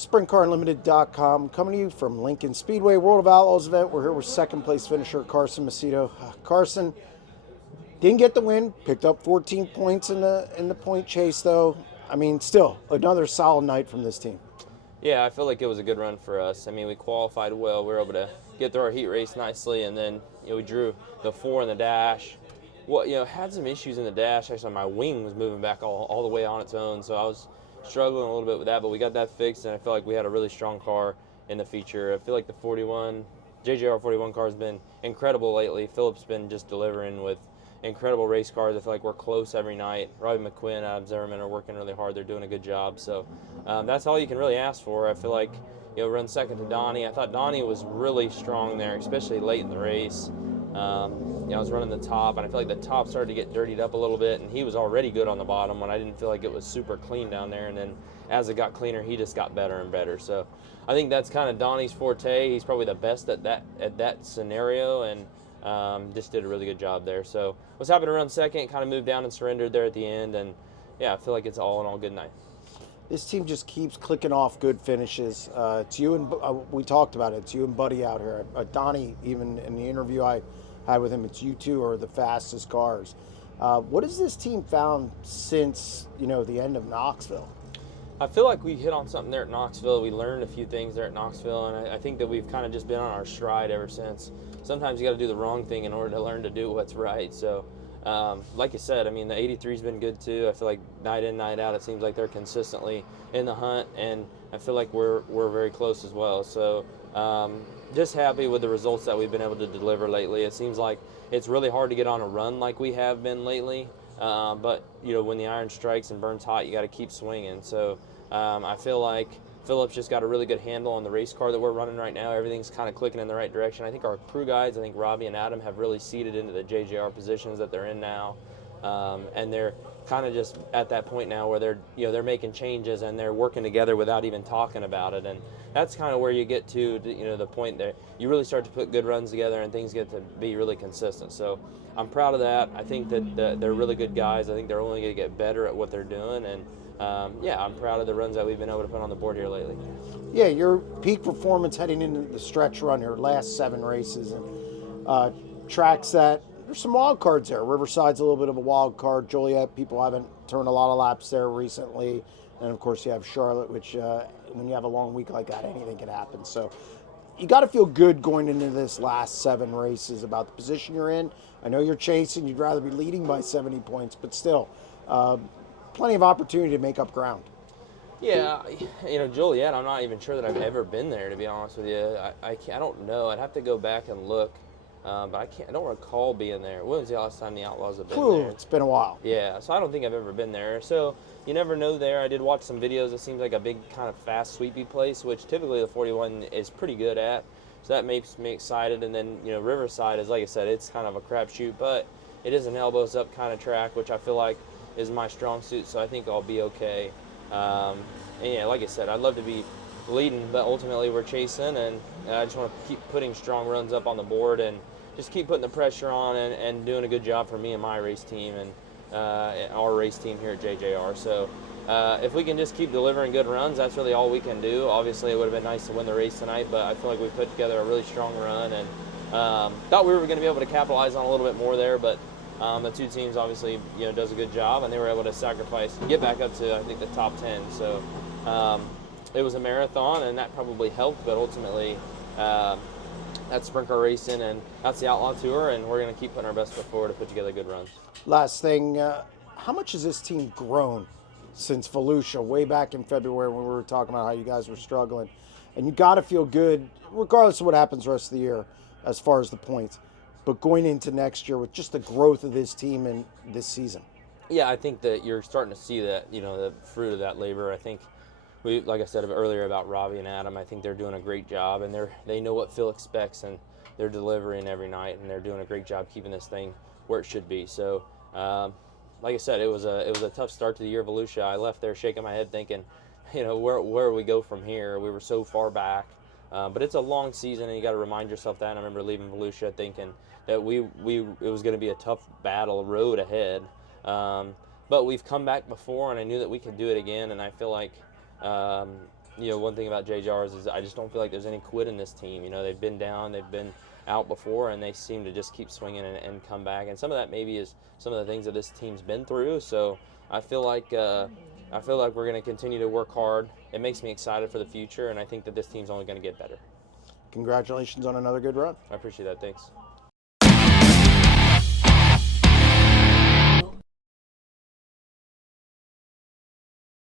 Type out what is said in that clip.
SprintCarUnlimited.com, coming to you from Lincoln Speedway World of Outlaws event. We're here with second place finisher Carson Macedo. Carson didn't get the win, picked up 14 points in the point chase though. I mean, still another solid night from this team. Yeah, I feel like it was a good run for us. I mean, we qualified well. We were able to get through our heat race nicely, and then we drew the 4 in the dash. Well, had some issues in the dash. Actually, my wing was moving back all the way on its own, so I was struggling a little bit with that, but we got that fixed, and I feel like we had a really strong car in the feature. I feel like the JJR 41 car has been incredible lately. Philip's been just delivering with incredible race cars. I feel like we're close every night. Robbie McQuinn, Adam Zimmerman are working really hard. They're doing a good job. So that's all you can really ask for. I feel like, run second to Donnie. I thought Donnie was really strong there, especially late in the race. I was running the top, and I feel like the top started to get dirtied up a little bit, and he was already good on the bottom when I didn't feel like it was super clean down there. And then as it got cleaner, he just got better and better. So I think that's kind of Donnie's forte. He's probably the best at that scenario, and just did a really good job there. So was happy to run second, kind of moved down and surrendered there at the end, and yeah, I feel like it's all in all good night. This team just keeps clicking off good finishes. It's you and we talked about it. It's you and Buddy out here. Donnie, even in the interview I had with him, it's you two are the fastest cars. What has this team found since the end of Knoxville? I feel like we hit on something there at Knoxville. We learned a few things there at Knoxville, and I think that we've kind of just been on our stride ever since. Sometimes you got to do the wrong thing in order to learn to do what's right. So, like you said, I mean, the 83's been good too. I feel like night in, night out, it seems like they're consistently in the hunt, and I feel like we're very close as well. So, just happy with the results that we've been able to deliver lately. It seems like it's really hard to get on a run like we have been lately. But when the iron strikes and burns hot, you got to keep swinging. So I feel like Philip's just got a really good handle on the race car that we're running right now. Everything's kind of clicking in the right direction. I think our crew guys, I think Robbie and Adam, have really seeded into the JJR positions that they're in now, and they're kind of just at that point now where they're making changes and they're working together without even talking about it. And that's kind of where you get to the point that you really start to put good runs together and things get to be really consistent. So I'm proud of that. I think that they're really good guys. I think they're only going to get better at what they're doing, and yeah, I'm proud of the runs that we've been able to put on the board here lately. Yeah, your peak performance heading into the stretch run, your last 7 races, and tracks that there's some wild cards there. Riverside's a little bit of a wild card. Joliet, people haven't turned a lot of laps there recently. And of course you have Charlotte, which when you have a long week like that, anything can happen. So you got to feel good going into this last 7 races about the position you're in. I know you're chasing, you'd rather be leading by 70 points, but still, plenty of opportunity to make up ground. Yeah, Joliet, I'm not even sure that I've ever been there, to be honest with you. I don't know. I'd have to go back and look. But I don't recall being there. When was the last time the Outlaws have been there? It's been a while. Yeah, so I don't think I've ever been there. So you never know there. I did watch some videos. It seems like a big kind of fast, sweepy place, which typically the 41 is pretty good at. So that makes me excited. And then, Riverside is, like I said, it's kind of a crapshoot, but it is an elbows up kind of track, which I feel like is my strong suit, so I think I'll be okay. And yeah, like I said, I'd love to be leading, but ultimately we're chasing, and I just want to keep putting strong runs up on the board and just keep putting the pressure on and doing a good job for me and my race team and our race team here at JJR. So if we can just keep delivering good runs, that's really all we can do. Obviously, it would have been nice to win the race tonight, but I feel like we put together a really strong run, and thought we were going to be able to capitalize on a little bit more there, but the two teams obviously does a good job, and they were able to sacrifice and get back up to, I think, the top 10. So it was a marathon, and that probably helped, but ultimately that's sprint car racing, and that's the Outlaw Tour, and we're going to keep putting our best foot forward to put together good runs. Last thing, how much has this team grown since Volusia, way back in February when we were talking about how you guys were struggling? And you got to feel good, regardless of what happens the rest of the year as far as the points, but going into next year with just the growth of this team in this season. Yeah, I think that you're starting to see that, the fruit of that labor. I think like I said earlier about Robbie and Adam, I think they're doing a great job, and they know what Phil expects, and they're delivering every night, and they're doing a great job keeping this thing where it should be. So, like I said, it was a tough start to the year of Volusia. I left there shaking my head thinking, where we go from here? We were so far back. But it's a long season, and you got to remind yourself that. And I remember leaving Volusia thinking that it was going to be a tough battle road ahead. But we've come back before, and I knew that we could do it again. And I feel like, one thing about JJRs is I just don't feel like there's any quit in this team. They've been down, they've been out before, and they seem to just keep swinging and come back. And some of that maybe is some of the things that this team's been through. So I feel like we're going to continue to work hard. It makes me excited for the future, and I think that this team's only going to get better. Congratulations on another good run. I appreciate that. Thanks.